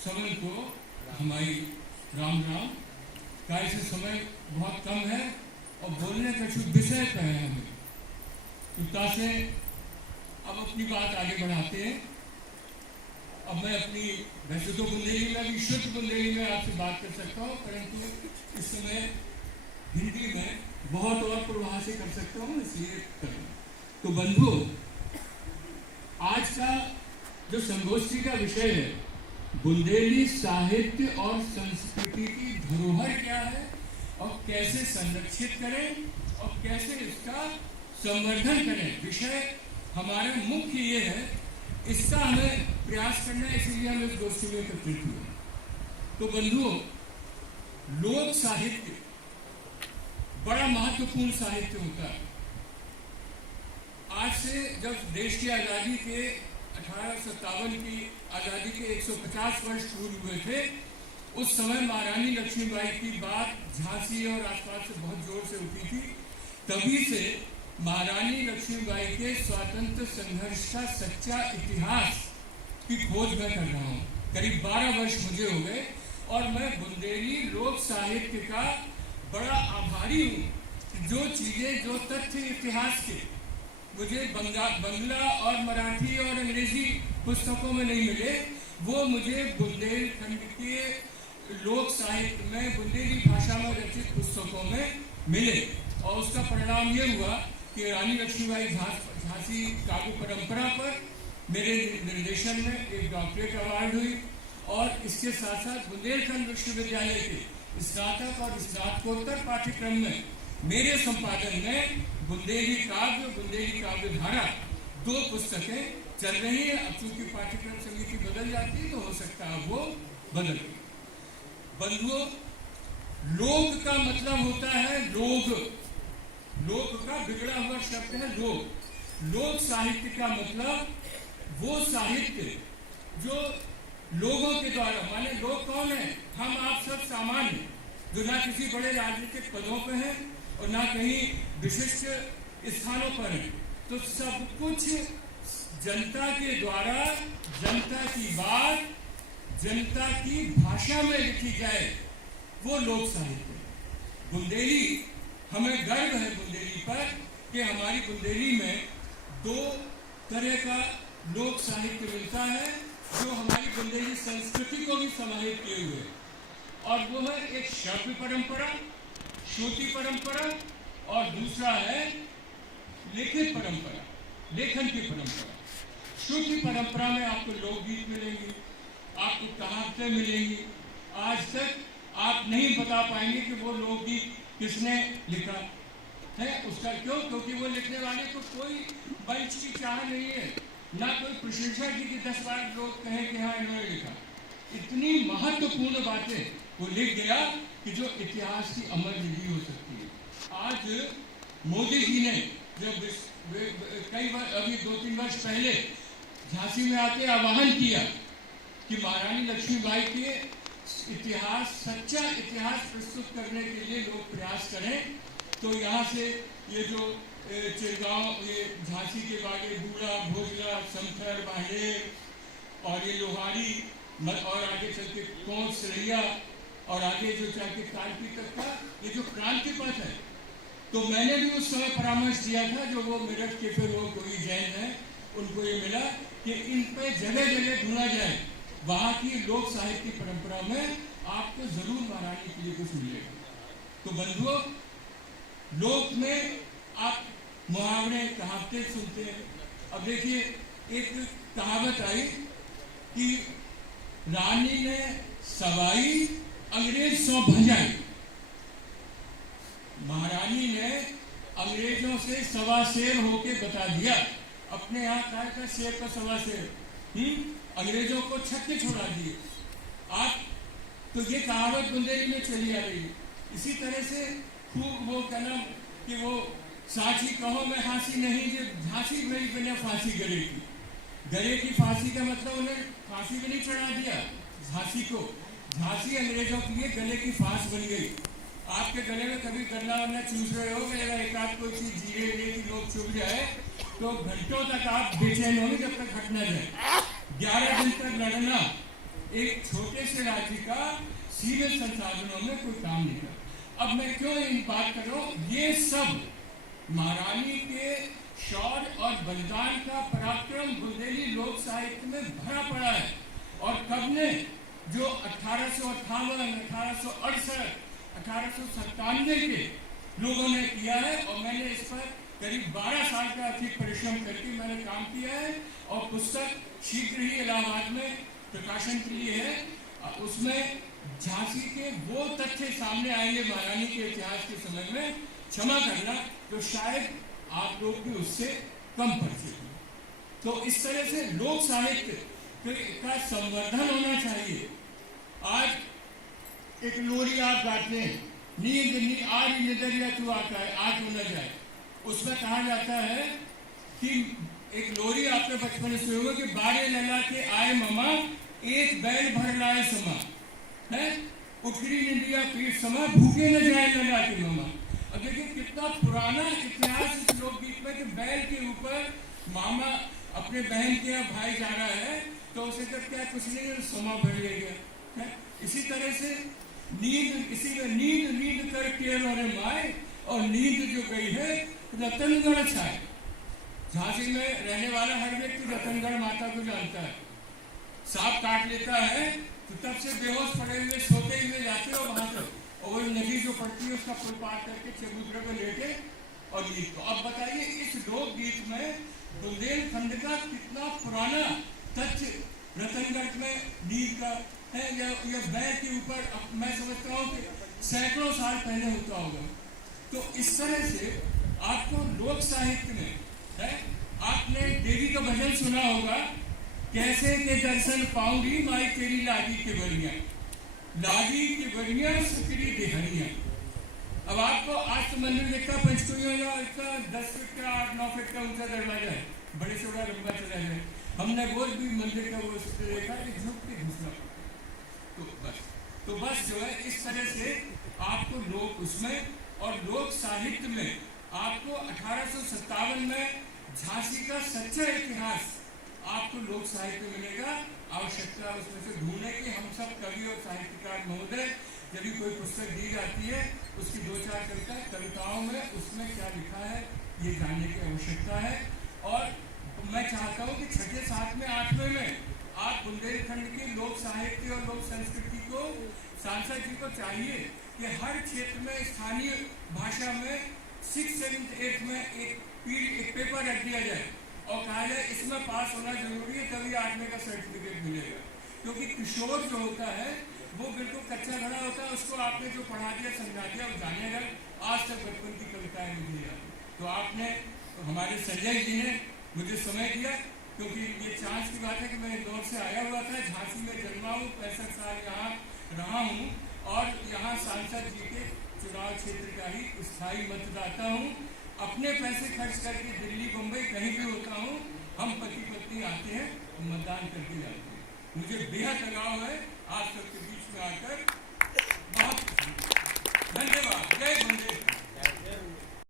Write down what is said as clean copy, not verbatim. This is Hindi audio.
समय को हमारी राम राम का ऐसे समय बहुत कम है और बोलने का कुछ विषय पे है हमें कृपा से अब अपनी बात आगे बढ़ाते हैं। अब मैं अपनी वैसे तो बुंदेली में भी शुद्ध बुंदेली में आपसे बात कर सकता हूँ, परंतु इस समय हिंदी में बहुत और प्रभाव से कर सकता हूँ, इसलिए कर रहा हूँ। तो बंधुओं, आज का जो संगोष्ठी का विषय है बुंदेली साहित्य और संस्कृति की धरोहर क्या है और कैसे संरक्षित करें और कैसे इसका संवर्धन करें, विषय हमारा मुख्य ये है। इसका हमें प्रयास करना है, इसलिए हम इस गोष्ठी में एकत्रित हुए। तो बंधुओं, लोक साहित्य बड़ा महत्वपूर्ण साहित्य होता है। आज से जब देश की आज़ादी के 1857 की आज़ादी के 150 वर्ष पूर्व हुए थे, उस समय महारानी लक्ष्मीबाई की बात झांसी और आसपास से बहुत जोर से उठी थी। तभी से महारानी लक्ष्मीबाई के स्वतंत्र संघर्ष का सच्चा इतिहास की खोज मैं कर रहा हूँ। करीब 12 वर्ष मुझे हो गए और मैं बुंदेली लोक साहित्य का बड़ा आभारी हूँ। जो चीज़ें, जो तथ्य इतिहास के मुझे बंगला और मराठी और अंग्रेजी पुस्तकों में नहीं मिले, वो मुझे बुंदेलखंड के लोक साहित्य में बुंदेली भाषा में रचित पुस्तकों में मिले। और उसका परिणाम ये हुआ कि रानी लक्ष्मीबाई झांसी काव्य परंपरा पर मेरे निर्देशन में एक डॉक्टरेट अवार्ड हुई और इसके साथ साथ बुंदेलखंड विश्वविद्यालय के स्नातक और स्नातकोत्तर पाठ्यक्रम में मेरे संपादन में बुंदेली काव्य धारा 2 पुस्तकें चल रही है। अब चूंकि पाठ्यक्रम समिति बदल जाती है तो हो सकता है वो बदल। बंधुओं, लोक का मतलब होता है लोग, लोक का बिगड़ा हुआ शब्द है लोक। लोक साहित्य का मतलब वो साहित्य जो लोगों के द्वारा, माने लोग कौन है? हम आप सब सामान्य, जो ना किसी बड़े राजनीतिक पदों पे हैं और ना कहीं विशिष्ट स्थानों पर हैं। तो सब कुछ जनता के द्वारा, जनता की बात, जनता की भाषा में लिखी जाए, वो लोक साहित्य। बुंदेली, हमें गर्व है बुंदेली पर कि हमारी बुंदेली में 2 तरह का लोक साहित्य मिलता है जो हमारी बुंदेली संस्कृति को भी समाहित किए हुए, और वो है एक श्रव्य परंपरा, श्रुति परंपरा, और दूसरा है लिखित परंपरा, लेखन की परंपरा। श्रुति परंपरा में आपको लोकगीत मिलेंगे, आपको कहावतें मिलेंगी। आज तक आप नहीं बता पाएंगे कि वो लोकगीत किसने लिखा है। उसका क्यों? क्योंकि वो लिखने वाले को कोई मंच की चाह नहीं है, ना कोई प्रशंसा की कि 10 बार लोग कहें कि हाँ इन्होंने लिखा। इतनी महत्वपूर्ण बातें वो लिख गया कि जो इतिहास की अमर निधि हो सकती है। आज मोदी जी ने जब कई बार, अभी 2-3 वर्ष पहले झांसी में आके आह्वान किया कि महारानी लक्ष्मीबाई के इतिहास, सच्चा इतिहास प्रस्तुत करने के लिए लोग प्रयास करें, तो यहाँ से ये जो चिरगांव, ये झांसी के बागे बूढ़ा, भोजला, समथर, बाहेर और ये लोहारी और आगे चल के कोंच, सरैया और आगे जो चल के कालपी तक का ये जो क्रांति पथ है, तो मैंने भी उस समय परामर्श दिया था, जो वो मेरठ के फिर वो कोई जैन है उनको ये मिला कि इन पे जगह जगह ढूंढा जाए। वहाँ की लोक साहित्य परंपरा में आपको जरूर महारानी के लिए कुछ मिलेगा। तो बंधुओं, लोक में आप मुहावरे, कहावतें सुनते हैं। अब देखिए, एक कहावत आई कि रानी ने सवाई, अंग्रेज सौ भंजाई। महारानी ने अंग्रेजों से सवा शेर होके बता दिया। अपने यहाँ कहा था शेर का सवा शेर, अंग्रेजों को छक्के छोड़ा दिए। आप तो ये कहावत बुंदेली में चली आ रही है। इसी तरह से खूब वो कहना कि वो साची कहो मैं हासी नहीं, जब झांसी मेरी बिना फांसी गले की। गले की फांसी का मतलब उन्हें फांसी में नहीं चढ़ा दिया झांसी को। झांसी अंग्रेजों के लिए गले की फांस बन गई। आपके गले में कभी गन्ना वन्ना चूस रहे हो, अगर एक आध कोई चीज जीरे की लोग चुभ जाए तो घंटों तक आप बेचैन होंगे जब तक हट ना जाए। 11 दिन तक लड़ना एक छोटे से राज्य का सीमित संसाधनों में कोई काम नहीं कर। अब मैं क्यों इन बात कर रहा हूँ, ये सब महारानी के शौर्य और बलिदान का पराक्रम बुंदेली लोक साहित्य में भरा पड़ा है। और कब ने जो 1858, 1868, 1897 के लोगों ने किया है, और मैंने इस पर करीब 12 साल का अधिक परिश्रम करके मैंने काम किया है, और पुस्तक शीघ्र ही इलाहाबाद में प्रकाशन के लिए है। उसमें झांसी के वो तथ्य सामने आएंगे महारानी के इतिहास के समय में, क्षमा करना, तो शायद आप लोग भी उससे कम परिचित हो। तो इस तरह से लोक साहित्य का संवर्धन होना चाहिए। आज एक लोरी आप गाते हैं, नींद आज निदरिया तू आता है आज न जाए, उसमें कहा जाता है कि एक लोरी आपने बचपन से होगा कि बारे लला के आए ममा एक बैल भर लाए समा है, उखरी निंदिया पीठ समा भूखे न जाए लला के ममा। अब देखिए कितना पुराना इतिहास इस लोकगीत में कि बैल के ऊपर मामा अपने बहन के यहाँ भाई जा रहा है तो उसे जब क्या कुछ नहीं समा भर ले गया है। इसी तरह से नींद, इसी में नींद नींद कर केर और माए, और नींद जो गई है रतनगढ़ छाए। झांसी में रहने वाला हर व्यक्ति रतनगढ़ माता को जानता है। सांप काट लेता है तो तब से बेहोश पड़े हुए सोते हुए जाते और वहां तक, और वो नदी जो पड़ती है उसका पुल पार करके चबूतरे पर लेटे और गीत को। अब बताइए इस लोकगीत में बुंदेलखंड का कितना पुराना तथ्य रतनगढ़ में नींद का है, या बैल के ऊपर मैं समझता हूँ कि सैकड़ों साल पहले होता होगा। तो इस तरह से आपको लोक साहित्य में है, आपने देवी का भजन सुना होगा, कैसे के दर्शन पाऊंगी माई तेरी लागी के बरिया, लागी के बरिया सुकरी देहरिया। अब आपको आज तो मंदिर देखा पंचकुइयों का 10 फीट का 8-9 फीट का ऊंचा दरवाजा है, बड़े से बड़ा लंबा चला है। हमने वो भी मंदिर का वो देखा कि झुक के घुसना पड़ता। तो बस जो है इस तरह से आपको लोग उसमें, और लोक साहित्य में आपको 1857 में झांसी का सच्चा इतिहास आपको लोक साहित्य मिलेगा। आवश्यकता उसमें से ढूंढने की, हम सब कवि और साहित्यकार महोदय जब भी कोई पुस्तक दी जाती है उसकी 2-4 कविताओं में उसमें क्या लिखा है ये जानने की आवश्यकता है। और मैं चाहता हूँ कि 6, 7, 8वें में आप बुंदेलखंड की लोक साहित्य और लोक संस्कृति को, सांसद जी को चाहिए कि हर क्षेत्र में स्थानीय भाषा में 6, 7, 8 में एक पेपर रख दिया जाए और कहा जाए इसमें पास होना जरूरी है, तभी 8वें का सर्टिफिकेट मिलेगा। क्योंकि किशोर जो होता है वो बिल्कुल कच्चा घड़ा होता है, उसको आपने जो पढ़ा दिया समझा दिया वो जानेगा। आज तक बचपन की कविताएं लिखी जाती, तो आपने, तो हमारे संजय जी ने मुझे समय दिया, क्योंकि ये चांस की बात है कि मैं इंदौर से आया हुआ था, झांसी में जन्मा हूँ, 65 साल यहाँ रहा हूँ, और यहाँ सांसद जी के चुनाव क्षेत्र का ही स्थायी मतदाता हूँ। अपने पैसे खर्च करके दिल्ली, मुंबई कहीं भी होता हूँ, हम पति पत्नी आते हैं मतदान करके जाते हैं। मुझे बेहद लगाव है आप सबके बीच में आकर। बहुत धन्यवाद। जय बंदे।